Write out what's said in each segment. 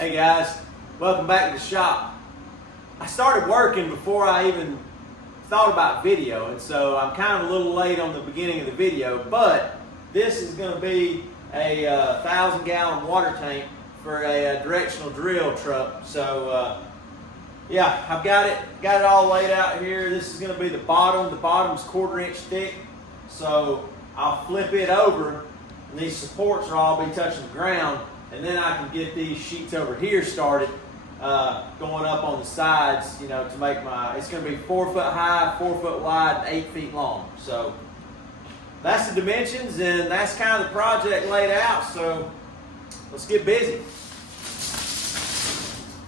Hey guys, welcome back to the shop. I started working before I even thought about video, and so I'm kind of a little late on the beginning of the video, but this is going to be a 1,000-gallon water tank for a directional drill truck. So yeah, I've got it all laid out here. This is going to be the bottom. The bottom's 1/4 inch thick, so I'll flip it over, and these supports will all be touching the ground. And then I can get these sheets over here started going up on the sides, you know, to make it's going to be 4 foot high, 4 foot wide, and 8 feet long. So that's the dimensions, and that's kind of the project laid out. So let's get busy.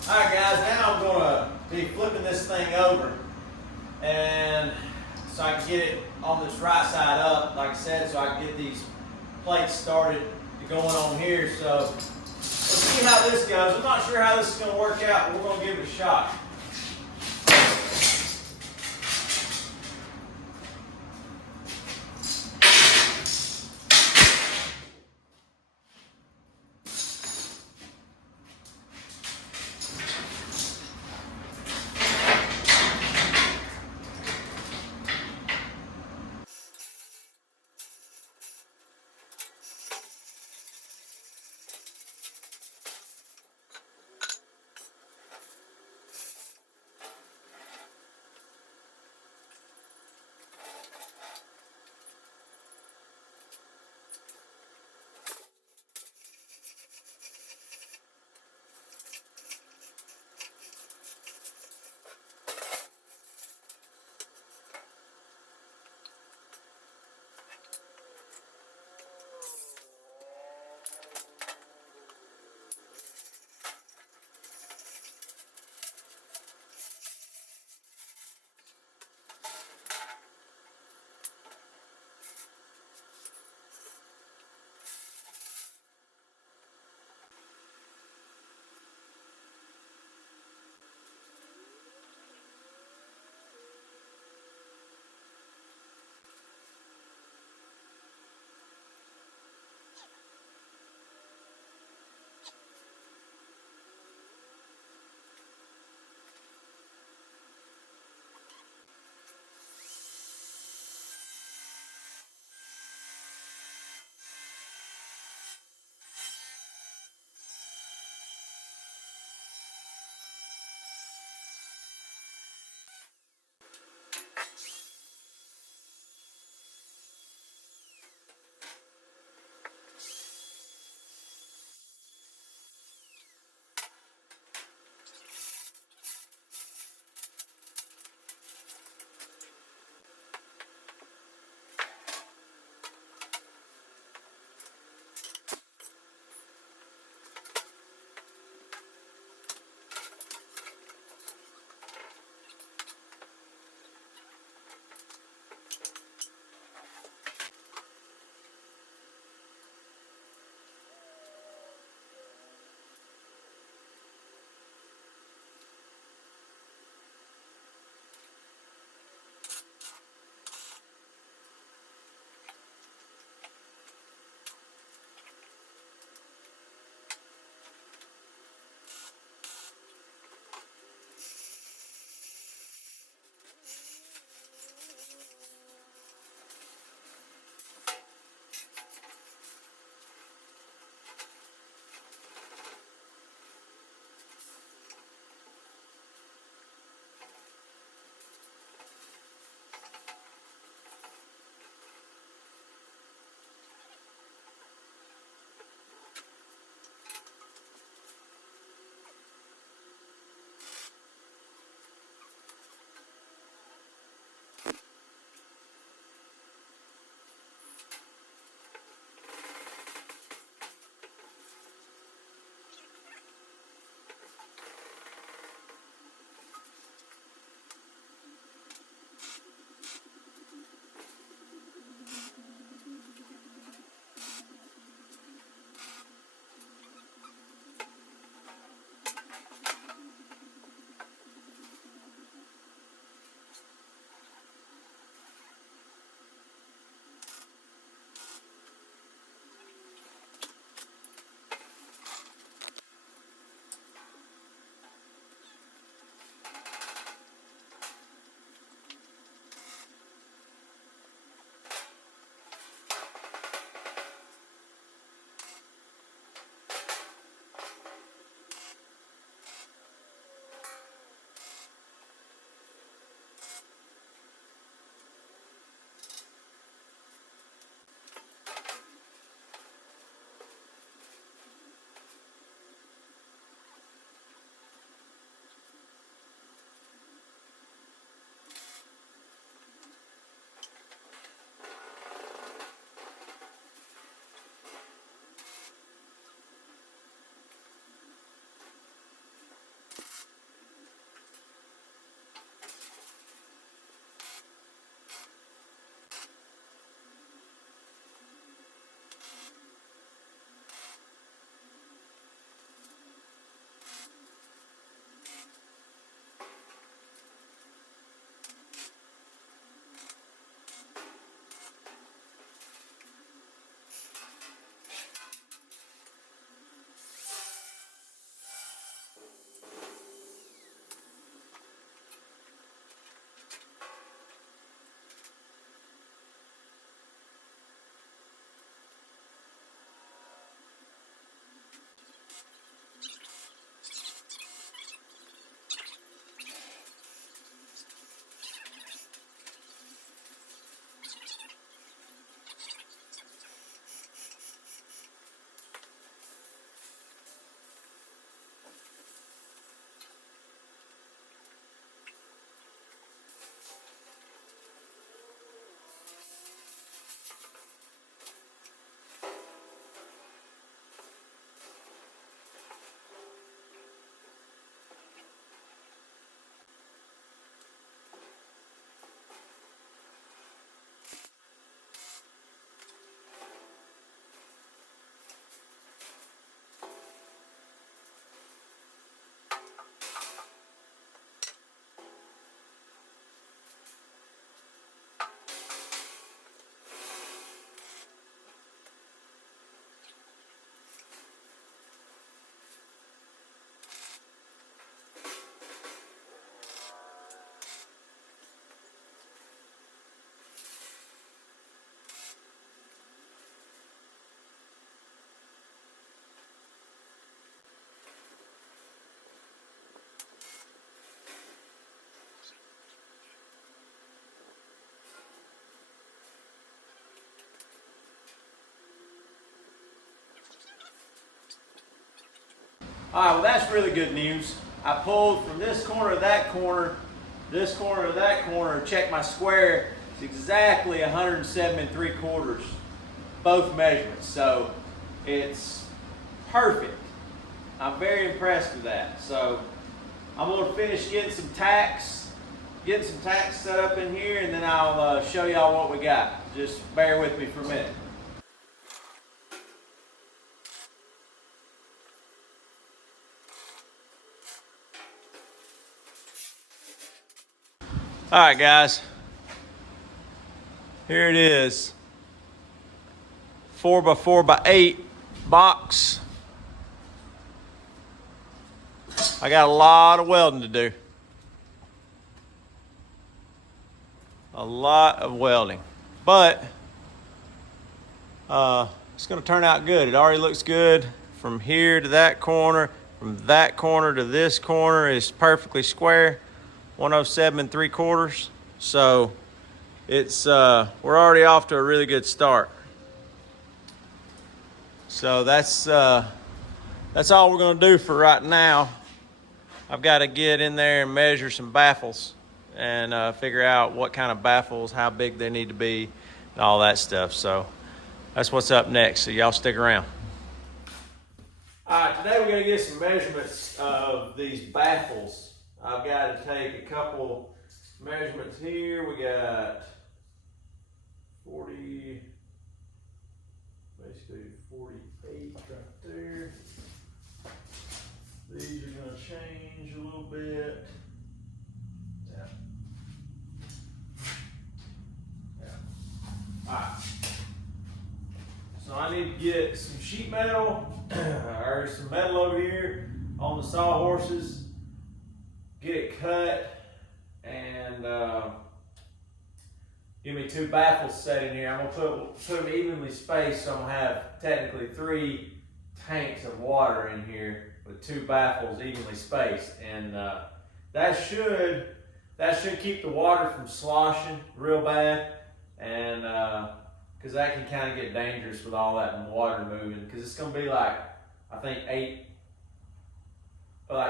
All right, guys, now I'm going to be flipping this thing over, and so I can get it on this right side up, like I said, so I can get these plates started going on here. So let's see how this goes. I'm not sure how this is going to work out, but we're going to give it a shot. All right, well, that's really good news. I pulled from this corner to that corner, this corner to that corner, checked my square. It's exactly 107 3/4, both measurements. So it's perfect. I'm very impressed with that. So I'm going to finish getting some tacks set up in here, and then I'll show y'all what we got. Just bear with me for a minute. All right, guys. Here it is. 4x4x8 box. I got a lot of welding to do. A lot of welding. But it's going to turn out good. It already looks good from here to that corner. From that corner to this corner is perfectly square. 107 3/4. So it's we're already off to a really good start. So that's all we're going to do for right now. I've got to get in there and measure some baffles and figure out what kind of baffles, how big they need to be, and all that stuff. So that's what's up next. So y'all stick around. All right, today we're going to get some measurements of these baffles. I've got to take a couple measurements here. We got 40, basically 48 right there. These are going to change a little bit. Yeah. All right. So I need to get some sheet metal or some metal over here on the sawhorses. Get it cut and give me 2 baffles set in here. I'm gonna put them evenly spaced, so I'm gonna have technically 3 tanks of water in here with 2 baffles evenly spaced, and that should keep the water from sloshing real bad, and because that can kind of get dangerous with all that water moving. Because it's gonna be like, I think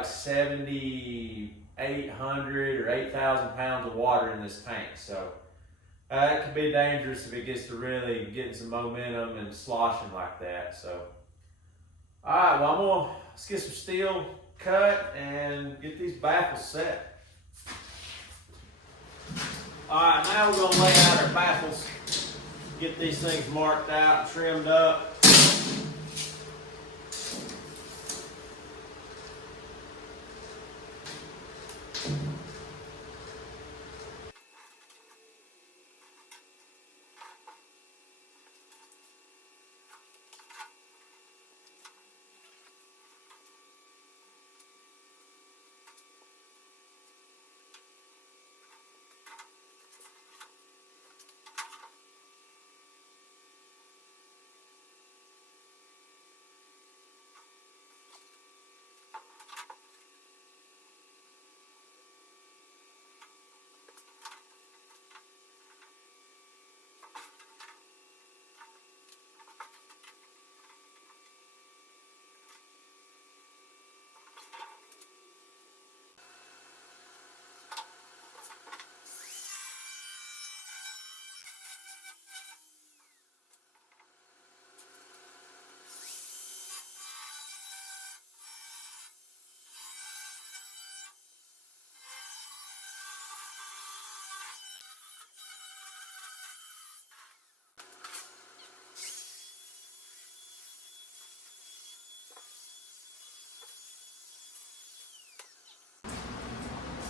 7,800 or 8,000 pounds of water in this tank. So it could be dangerous if it gets to really getting some momentum and sloshing like that. So, all right, well, let's get some steel cut and get these baffles set. All right, now we're gonna lay out our baffles, get these things marked out, trimmed up.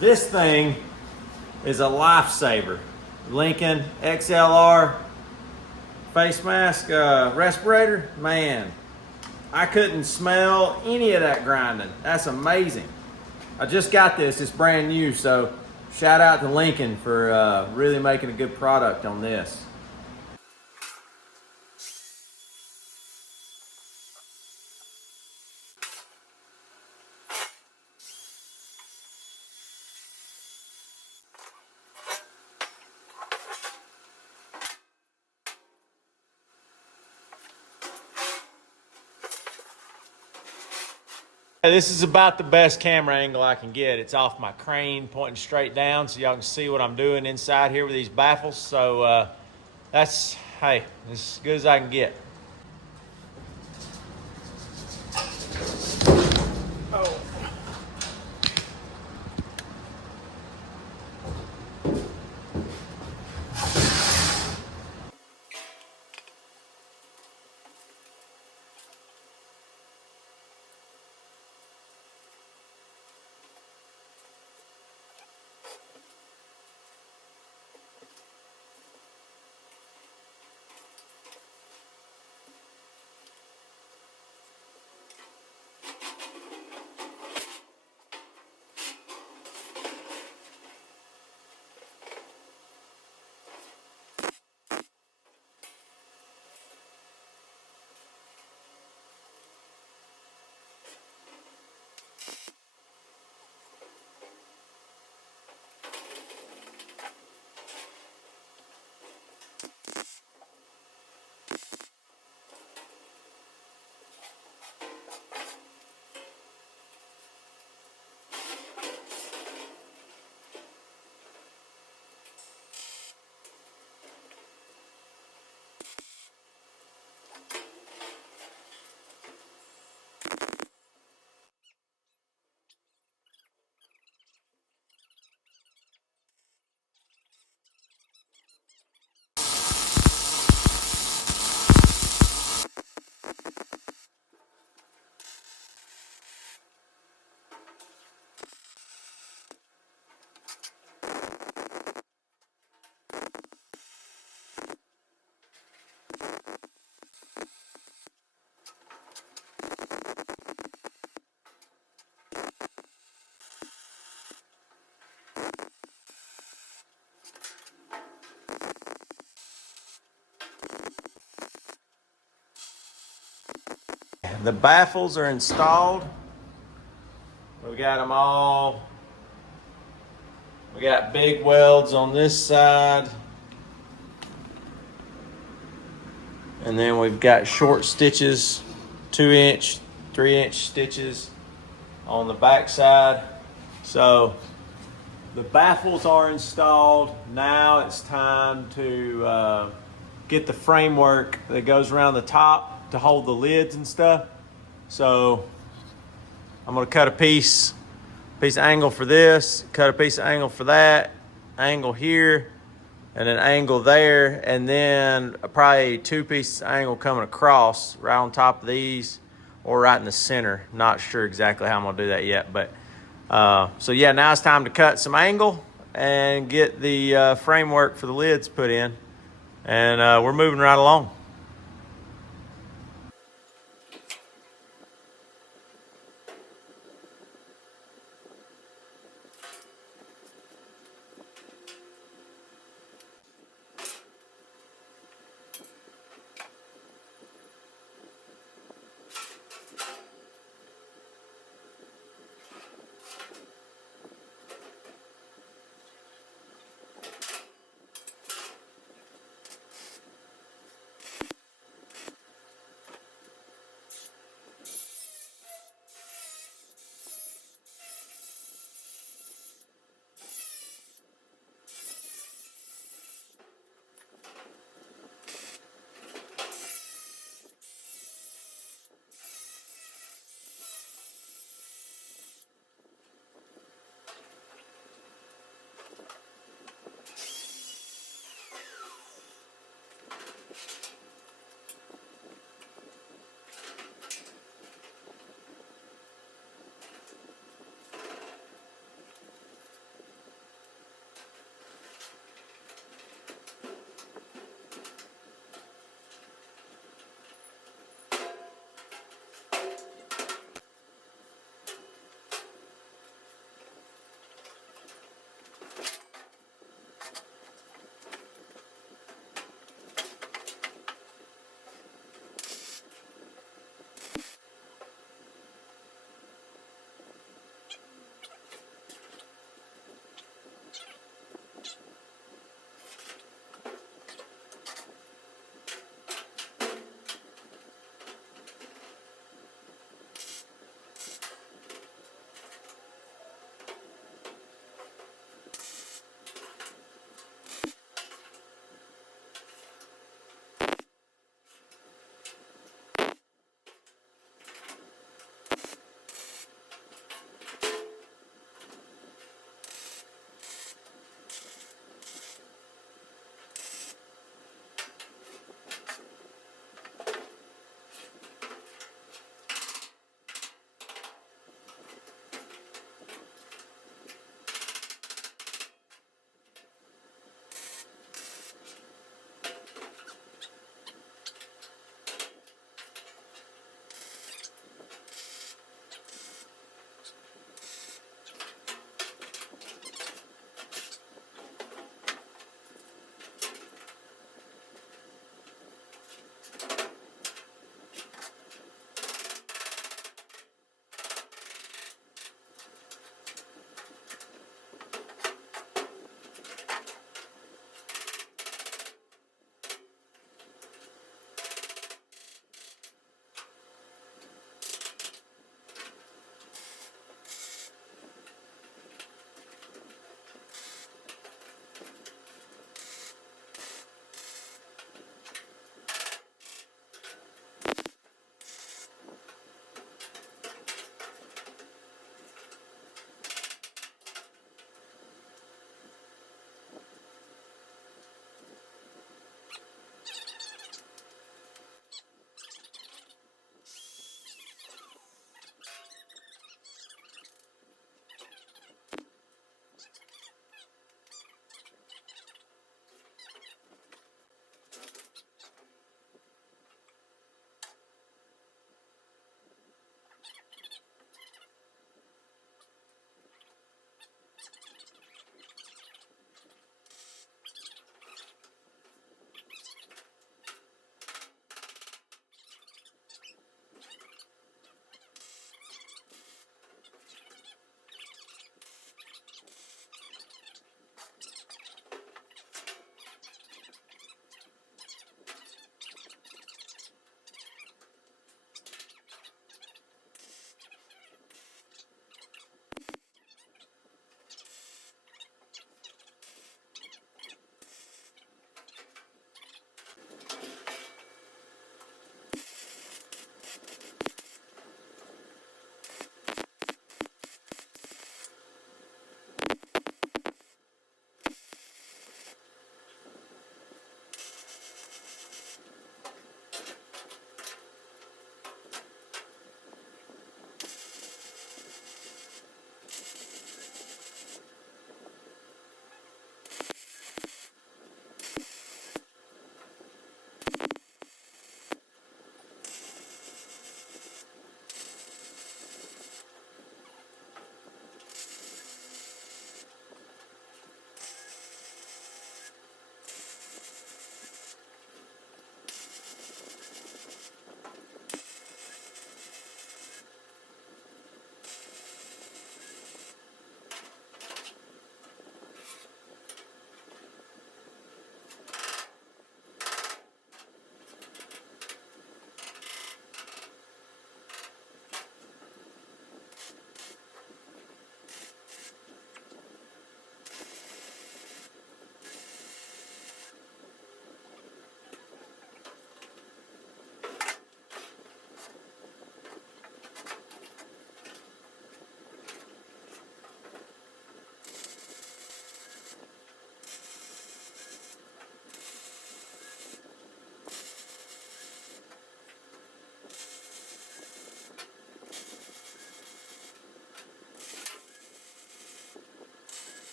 This thing is a lifesaver. Lincoln XLR face mask respirator. Man, I couldn't smell any of that grinding. That's amazing. I just got this. It's brand new, so shout out to Lincoln for really making a good product on this. This is about the best camera angle I can get. It's off my crane pointing straight down so y'all can see what I'm doing inside here with these baffles. So that's, hey, as good as I can get. Oh. The baffles are installed. We got them all. We got big welds on this side. And then we've got short stitches, 2-inch, 3-inch stitches on the back side. So the baffles are installed. Now it's time to get the framework that goes around the top to hold the lids and stuff. So I'm gonna cut a piece of angle for this, cut a piece of angle for that, angle here, and an angle there, and then probably 2 pieces of angle coming across right on top of these or right in the center. Not sure exactly how I'm gonna do that yet, but so yeah, now it's time to cut some angle and get the framework for the lids put in, and we're moving right along.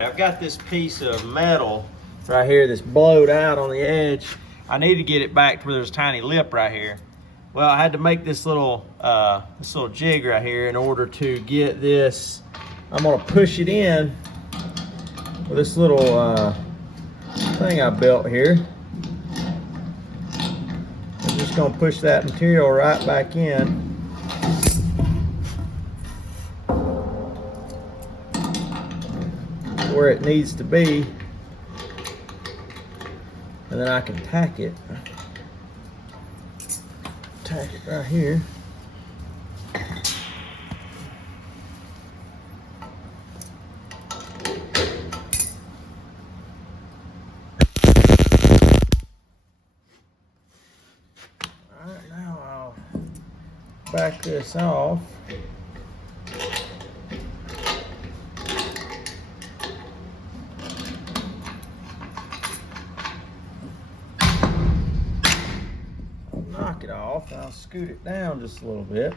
I've got this piece of metal right here that's blowed out on the edge. I need to get it back to where there's a tiny lip right here. Well, I had to make this little jig right here in order to get this. I'm gonna push it in with this little thing I built here. I'm just gonna push that material right back in. Where it needs to be. And then I can tack it. Tack it right here. Alright, now I'll back this off. Knock it off, and I'll scoot it down just a little bit.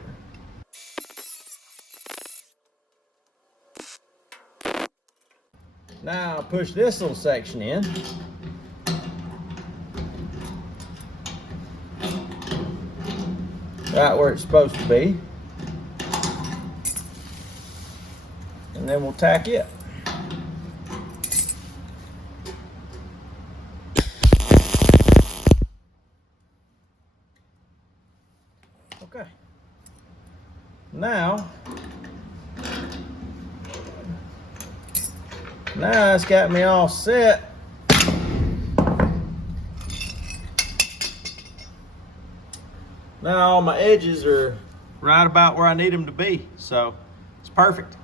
Now I'll push this little section in. Right where it's supposed to be. And then we'll tack it. Okay. Now it's got me all set. Now all my edges are right about where I need them to be, so it's perfect.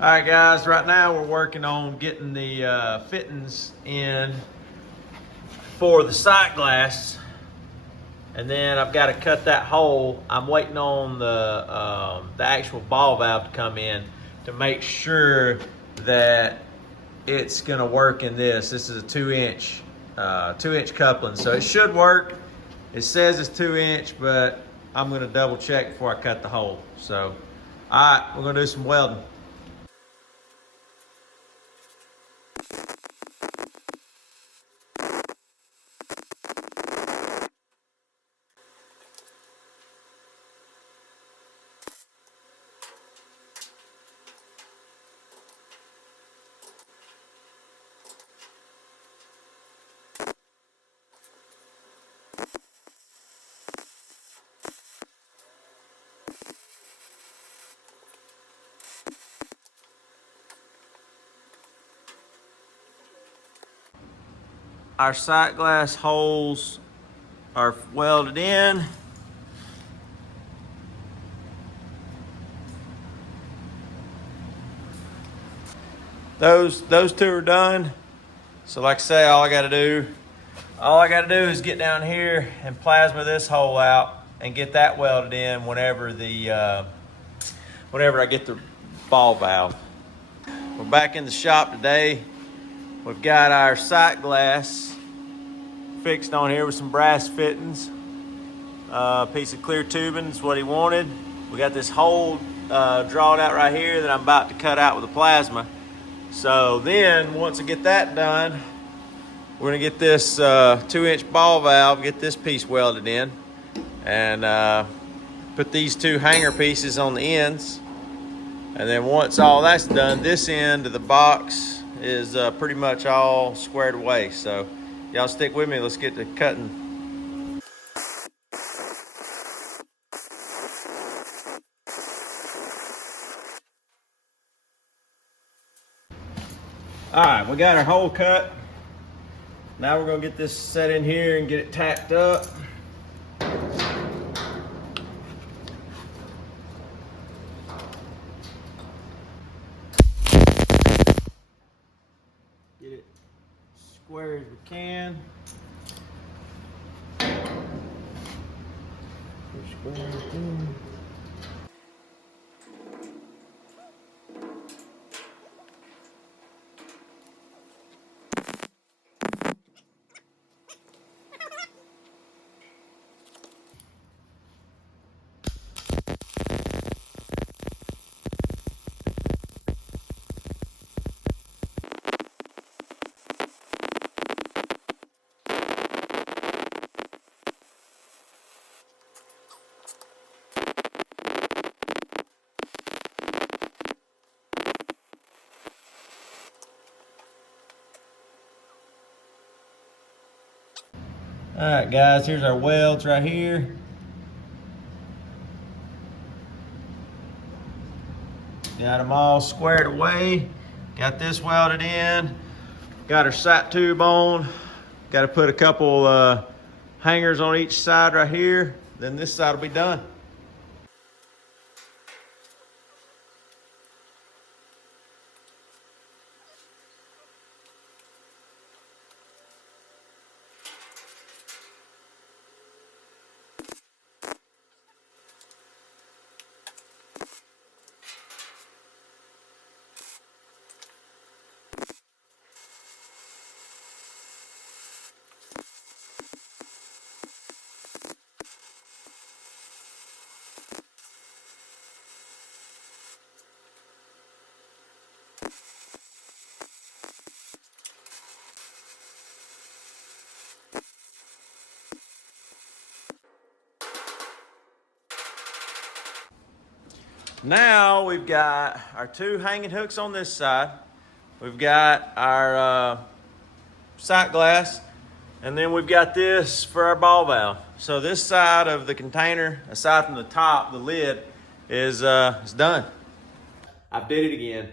All right, guys, right now we're working on getting the fittings in for the sight glass. And then I've got to cut that hole. I'm waiting on the actual ball valve to come in to make sure that it's gonna work in this. This is a 2-inch coupling, so it should work. It says it's 2-inch, but I'm gonna double check before I cut the hole. So, all right, we're gonna do some welding. Our sight glass holes are welded in. Those two are done. So like I say, all I gotta do is get down here and plasma this hole out and get that welded in whenever I get the ball valve. We're back in the shop today. We've got our sight glass fixed on here with some brass fittings. Piece of clear tubing is what he wanted. We got this hole drawn out right here that I'm about to cut out with a plasma. So then, once I get that done, we're gonna get this 2-inch ball valve, get this piece welded in, and put these 2 hanger pieces on the ends. And then once all that's done, this end of the box is pretty much all squared away. So y'all stick with me, let's get to cutting. All right, we got our hole cut. Now we're gonna get this set in here and get it tacked up. Get it square as we can. Square as we can. All right, guys, here's our welds right here. Got them all squared away. Got this welded in. Got our sight tube on. Got to put a couple hangers on each side right here. Then this side will be done. Now we've got our 2 hanging hooks on this side. We've got our sight glass, and then we've got this for our ball valve. So this side of the container, aside from the top, the lid, is done. I did it again.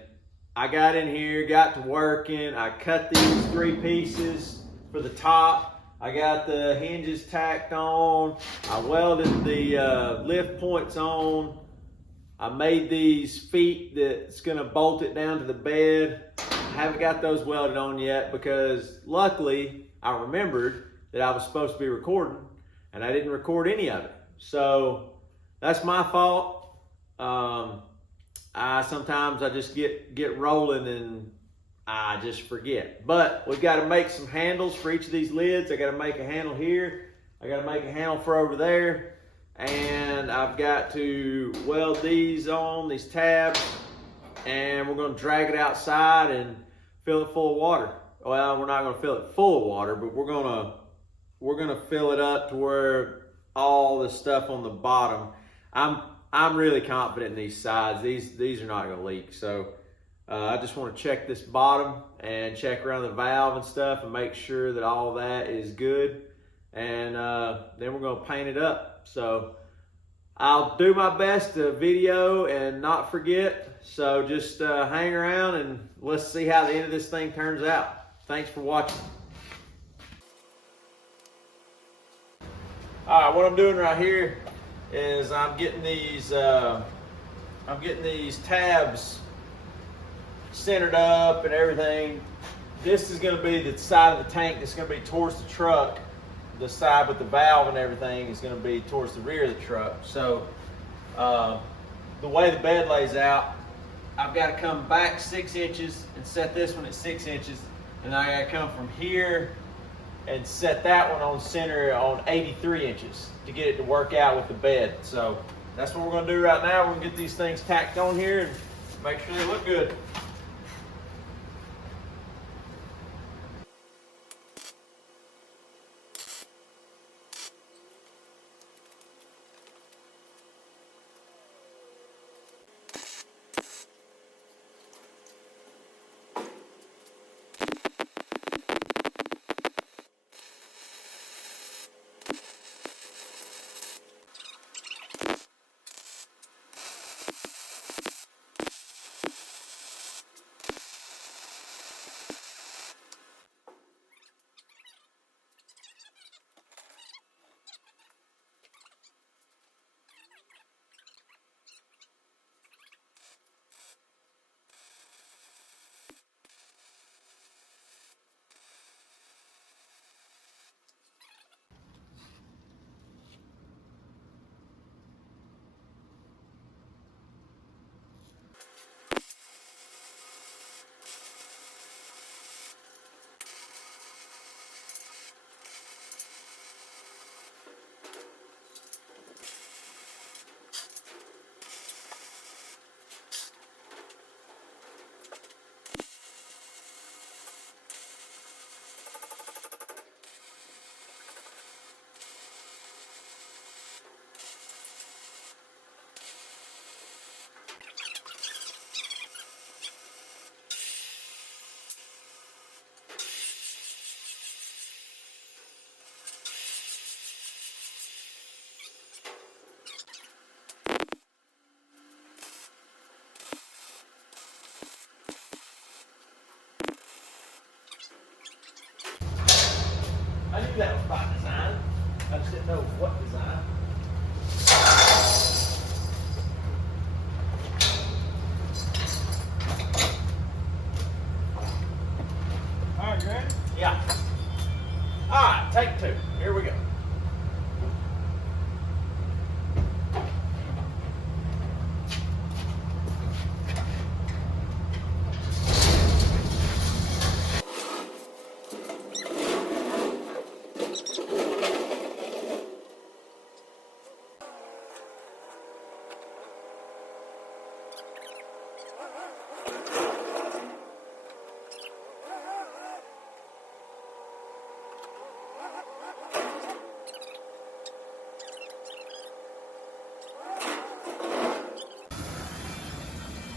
I got in here, got to working. I cut these 3 pieces for the top. I got the hinges tacked on. I welded the lift points on. I made these feet that's gonna bolt it down to the bed. I haven't got those welded on yet because luckily I remembered that I was supposed to be recording and I didn't record any of it. So that's my fault. Sometimes I just get rolling and I just forget. But we've got to make some handles for each of these lids. I got to make a handle here. I got to make a handle for over there. And I've got to weld these on, these tabs. And we're going to drag it outside and fill it full of water. Well, we're not going to fill it full of water, but we're going to fill it up to where all the stuff on the bottom. I'm really confident in these sides. These are not going to leak. So I just want to check this bottom and check around the valve and stuff and make sure that all that is good. And then we're going to paint it up. So I'll do my best to video and not forget. So just hang around and let's see how the end of this thing turns out. Thanks for watching. All right, what I'm doing right here is I'm getting these tabs centered up and everything. This is going to be the side of the tank that's going to be towards the truck. The side with the valve and everything is going to be towards the rear of the truck. So the way the bed lays out, I've got to come back 6 inches and set this one at 6 inches, and I got to come from here and set that one on center on 83 inches to get it to work out with the bed. So that's what we're going to do right now. We're going to get these things tacked on here and make sure they look good. I knew that was by design. I just didn't know what design. All right, you ready? Yeah. All right, take 2. Here we go.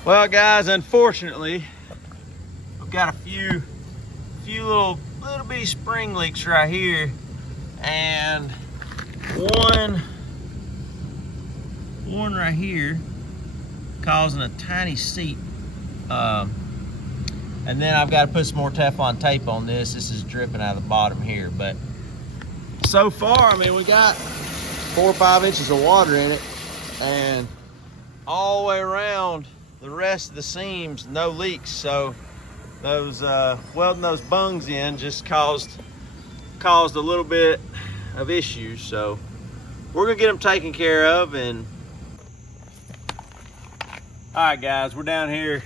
Well, guys, unfortunately, we've got a few little bitty spring leaks right here, and one right here causing a tiny seep. And then I've got to put some more Teflon tape on this. This is dripping out of the bottom here, but so far, I mean, we got 4 or 5 inches of water in it, and all the way around the rest of the seams, no leaks. So those welding those bungs in just caused a little bit of issues. So we're gonna get them taken care of. And all right, guys, we're down here.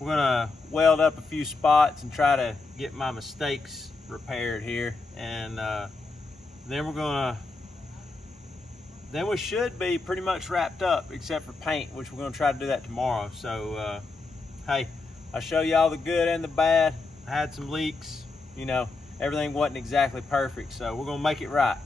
We're gonna weld up a few spots and try to get my mistakes repaired here, and then we should be pretty much wrapped up except for paint, which we're gonna try to do that tomorrow. So hey, I'll show you all the good and the bad. I had some leaks, you know, everything wasn't exactly perfect, so we're gonna make it right.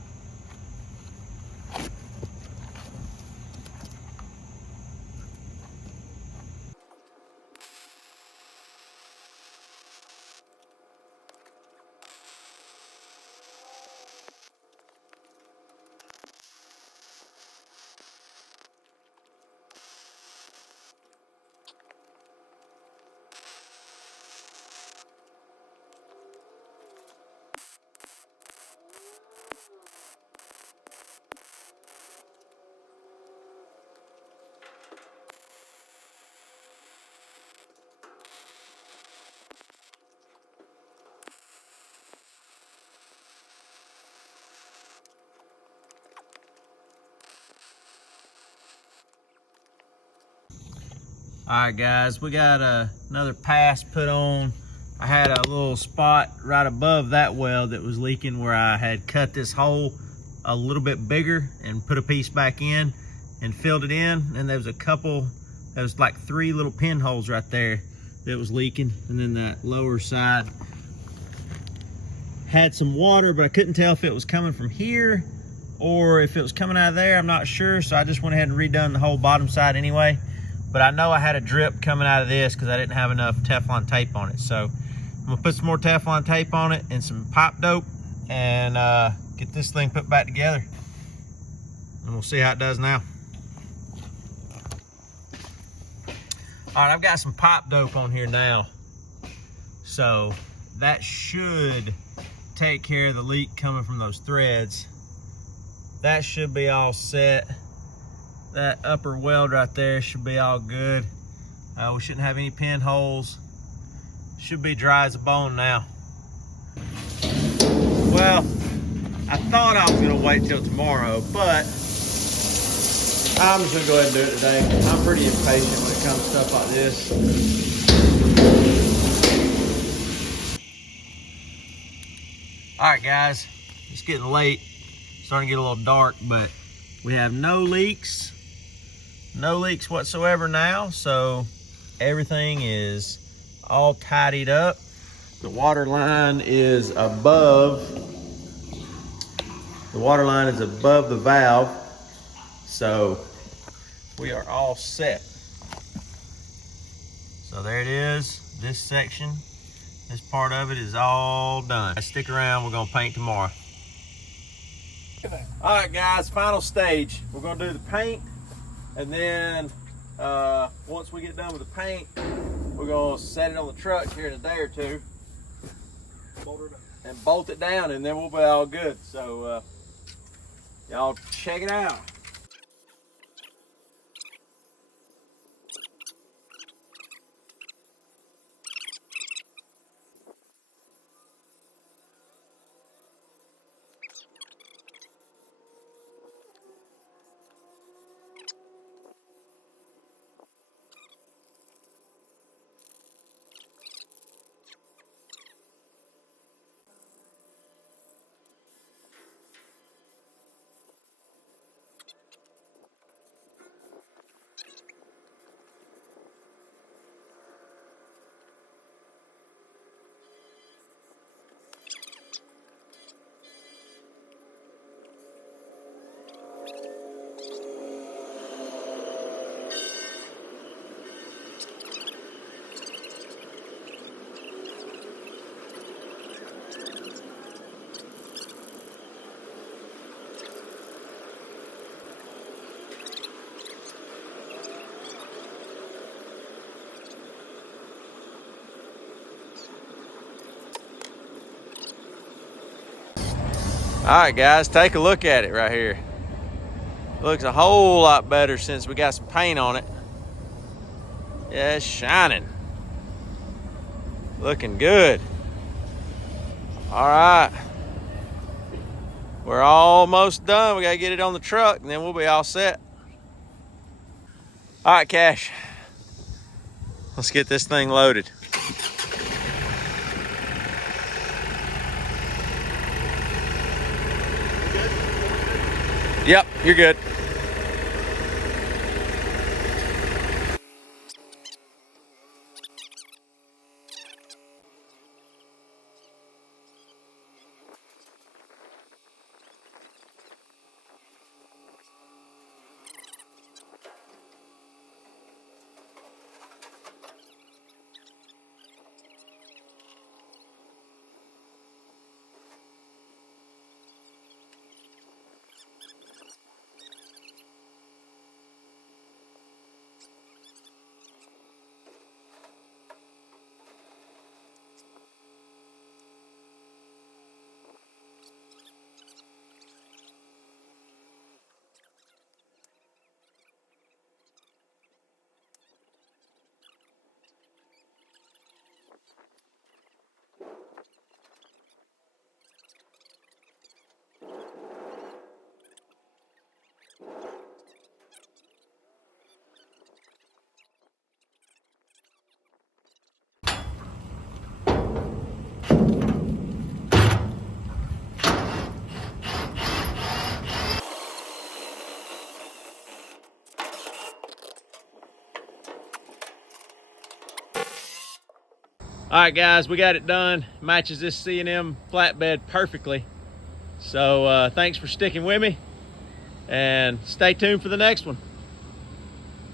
All right, guys, we got another pass put on. I had a little spot right above that weld that was leaking where I had cut this hole a little bit bigger and put a piece back in and filled it in. And there was there was like 3 little pinholes right there that was leaking. And then that lower side had some water, but I couldn't tell if it was coming from here or if it was coming out of there. I'm not sure, so I just went ahead and redone the whole bottom side anyway. But I know I had a drip coming out of this because I didn't have enough Teflon tape on it. So I'm gonna put some more Teflon tape on it and some pipe dope and get this thing put back together. And we'll see how it does now. All right, I've got some pipe dope on here now. So that should take care of the leak coming from those threads. That should be all set. That upper weld right there should be all good. We shouldn't have any pinholes. Should be dry as a bone now. Well, I thought I was gonna wait till tomorrow, but I'm just gonna go ahead and do it today. I'm pretty impatient when it comes to stuff like this. All right, guys, it's getting late. Starting to get a little dark, but we have no leaks whatsoever now, so everything is all tidied up. The water line is above the valve, so we are all set. So there it is. This section, this part of it is all done. Stick around, we're gonna paint tomorrow. All right, guys, final stage. We're gonna do the paint, and then once we get done with the paint, we're gonna set it on the truck here in a day or two and bolt it down, and then we'll be all good. So y'all check it out. All right, guys, take a look at it right here. Looks a whole lot better since we got some paint on it. Yeah, it's shining. Looking good. All right. We're almost done. We gotta get it on the truck and then we'll be all set. All right, Cash. Let's get this thing loaded. Yep, you're good. All right, guys, we got it done. Matches this C&M flatbed perfectly. So thanks for sticking with me and stay tuned for the next one.